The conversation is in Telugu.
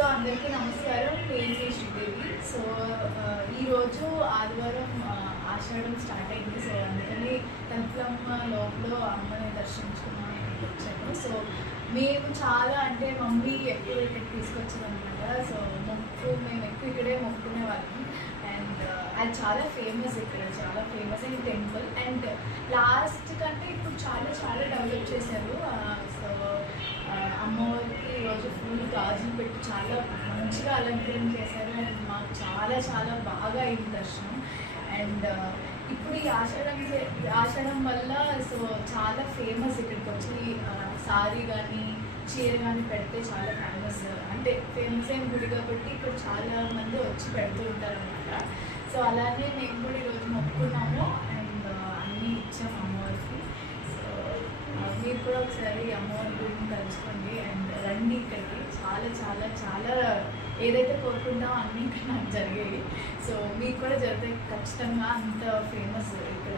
సో అందరికీ నమస్కారం. నేను శ్రీదేవి. సో ఈరోజు ఆదివారం ఆషాఢం స్టార్ట్ అయింది. సో అందుకని తలుపులమ్మ లోపల అమ్మని దర్శించుకున్నామని వచ్చాను సో మేము చాలా అంటే మమ్మీ ఎక్కువ ఇక్కడ తీసుకొచ్చాం అనమాట సో మొక్కు మేము ఎక్కువ ఇక్కడే మొక్కుకునే వాళ్ళం. అండ్ అది చాలా ఫేమస్ ఇక్కడ. చాలా ఫేమస్ అయిన టెంపుల్ అండ్ లాస్ట్ కంటే ఇప్పుడు చాలా చాలా డెవలప్ చేశారు. పూలు గాజులు పెట్టి చాలా మంచిగా అలంకరణ చేశారు. అండ్ మాకు చాలా చాలా బాగా అయింది దర్శనం. అండ్ ఇప్పుడు ఈ ఆషాఢం ఆషాఢం వల్ల సో చాలా ఫేమస్ ఇక్కడికి వచ్చి సారీ కానీ చీర కానీ పెడితే చాలా ఫేమస్ అంటే ఫేమస్ అయిన గుడి కాబట్టి ఇక్కడ చాలా మంది వచ్చి పెడుతూ ఉంటారు అనమాట సో అలానే మేము కూడా ఈరోజు మొక్కుకున్నాము. అండ్ అన్నీ ఇచ్చాము అమ్మవారికి. సో మీరు కూడా ఒకసారి అమ్మవారి గుడిని తలుచుకోండి అండ్ చాలా ఏదైతే కోరుకుంటామో అన్నీ ఇక్కడ నాకు జరిగాయి సో మీకు కూడా జరిగితే ఖచ్చితంగా అంత ఫేమస్ ఇక్కడ